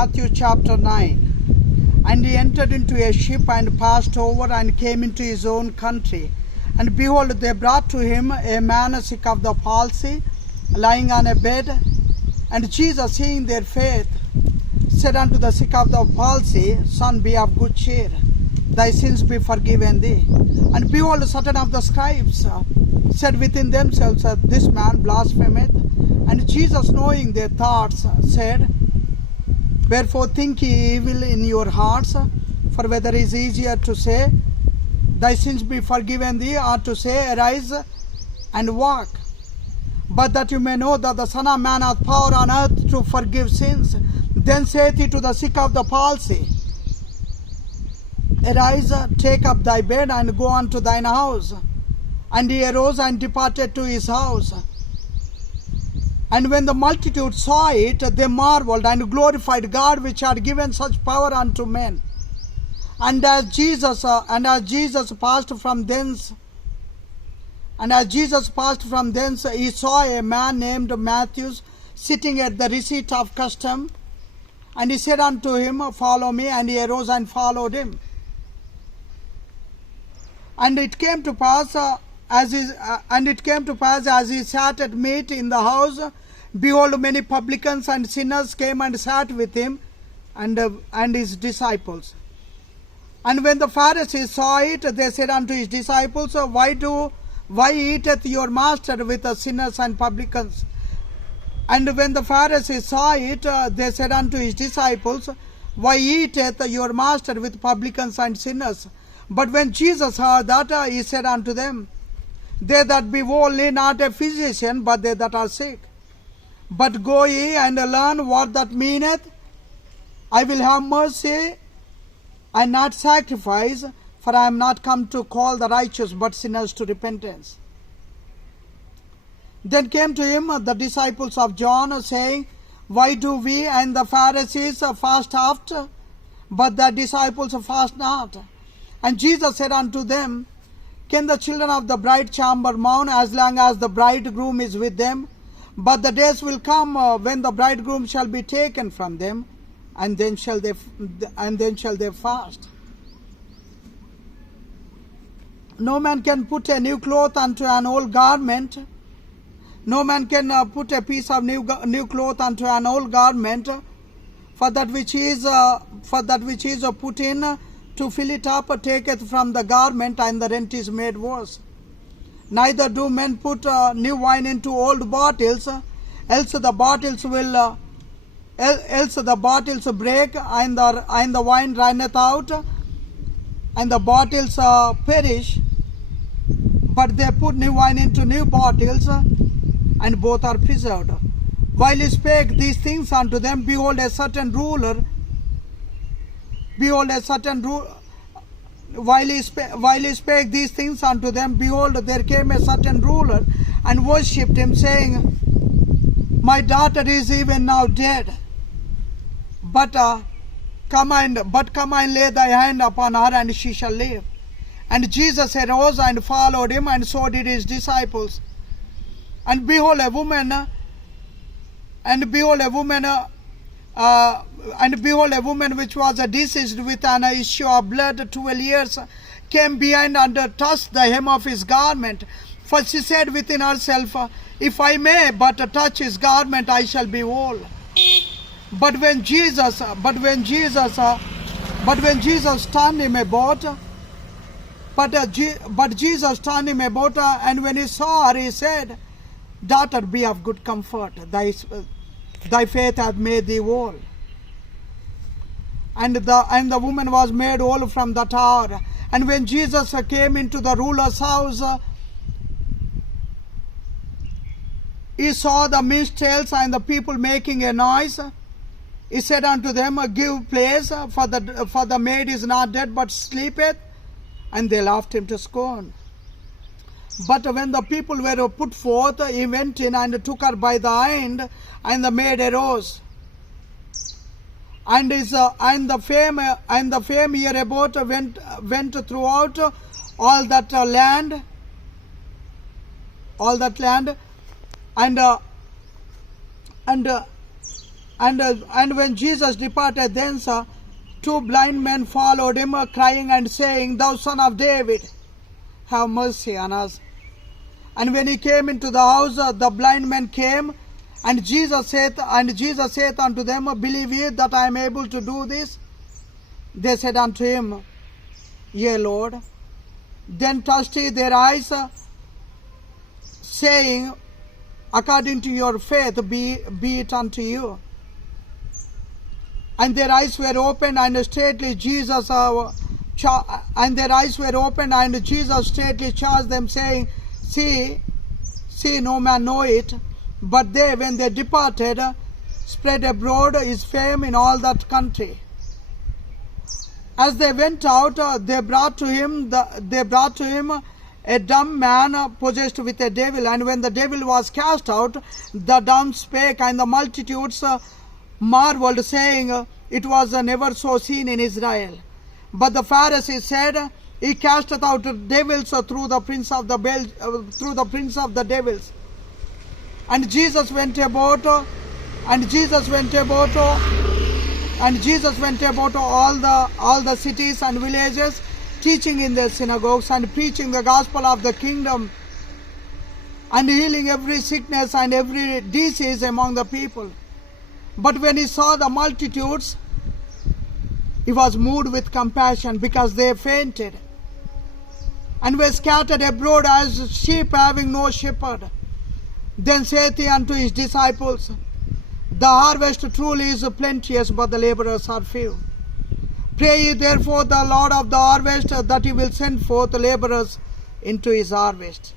Matthew chapter 9. And he entered into a ship and passed over and came into his own country. And behold, they brought to him a man sick of the palsy, lying on a bed. And Jesus, seeing their faith, said unto the sick of the palsy, Son, be of good cheer, thy sins be forgiven thee. And behold, certain of the scribes said within themselves, This man blasphemeth. And Jesus, knowing their thoughts, said, Wherefore think ye evil in your hearts? For whether it is easier to say, Thy sins be forgiven thee, or to say, Arise and walk. But that you may know that the Son of Man hath power on earth to forgive sins. Then saith he to the sick of the palsy, Arise, take up thy bed, and go unto thine house. And he arose and departed to his house. And when the multitude saw it, they marveled and glorified God, which had given such power unto men. And as Jesus passed from thence, he saw a man named Matthew sitting at the receipt of custom. And he said unto him, Follow me. And he arose and followed him. And it came to pass, as he sat at meat in the house, behold, many publicans and sinners came and sat with him and his disciples. And when the Pharisees saw it, they said unto his disciples, Why eateth your master with the sinners and publicans? And when the Pharisees saw it, they said unto his disciples, Why eateth your master with publicans and sinners? But when Jesus heard that, he said unto them, They that be well need not a physician, but they that are sick. But go ye and learn what that meaneth. I will have mercy and not sacrifice, for I am not come to call the righteous, but sinners to repentance. Then came to him the disciples of John, saying, Why do we and the Pharisees fast oft, but the disciples fast not? And Jesus said unto them, Can the children of the bride chamber mourn as long as the bridegroom is with them? But the days will come when the bridegroom shall be taken from them, and then shall they fast. No man can put a new cloth unto an old garment. No man can put a piece of new cloth unto an old garment. For that which is put in to fill it up taketh from the garment, and the rent is made worse. Neither do men put new wine into old bottles, else the bottles break, and the wine runneth out, and the bottles perish. But they put new wine into new bottles, and both are preserved. While he spake these things unto them, behold, a certain ruler. While he spake these things unto them, behold, there came a certain ruler, and worshipped him, saying, My daughter is even now dead. But come and lay thy hand upon her, and she shall live. And Jesus arose and followed him, and so did his disciples. And behold, a woman which was deceased with an issue of blood 12 years came behind and touched the hem of his garment. For she said within herself, If I may but touch his garment, I shall be whole. But when Jesus turned him about, and when he saw her, he said, Daughter, be of good comfort. Thy faith hath made thee whole. And the woman was made whole from that hour. And when Jesus came into the ruler's house, he saw the minstrels and the people making a noise. He said unto them, Give place, for the maid is not dead, but sleepeth. And they laughed him to scorn. But when the people were put forth, he went in and took her by the hand, and the maid arose. And the fame hereabout went throughout all that land, And when Jesus departed thence, two blind men followed him, crying and saying, Thou son of David, have mercy on us. And when he came into the house, the blind men came, and Jesus saith unto them, Believe ye that I am able to do this? They said unto him, Yea, Lord. Then touched he their eyes, saying, According to your faith be it unto you. And their eyes were opened, and straightly Jesus straightly charged them, saying, See, no man know it. But they, when they departed, spread abroad his fame in all that country. As they went out, they brought to him a dumb man possessed with a devil. And when the devil was cast out, the dumb spake, and the multitudes marveled, saying, It was never so seen in Israel. But the Pharisees said, He casteth out devils through the prince of the devils. And Jesus went about all the cities and villages, teaching in their synagogues and preaching the gospel of the kingdom, and healing every sickness and every disease among the people. But when he saw the multitudes, he was moved with compassion, because they fainted and were scattered abroad as sheep having no shepherd. Then saith he unto his disciples, The harvest truly is plenteous, but the laborers are few. Pray ye therefore the Lord of the harvest that he will send forth laborers into his harvest.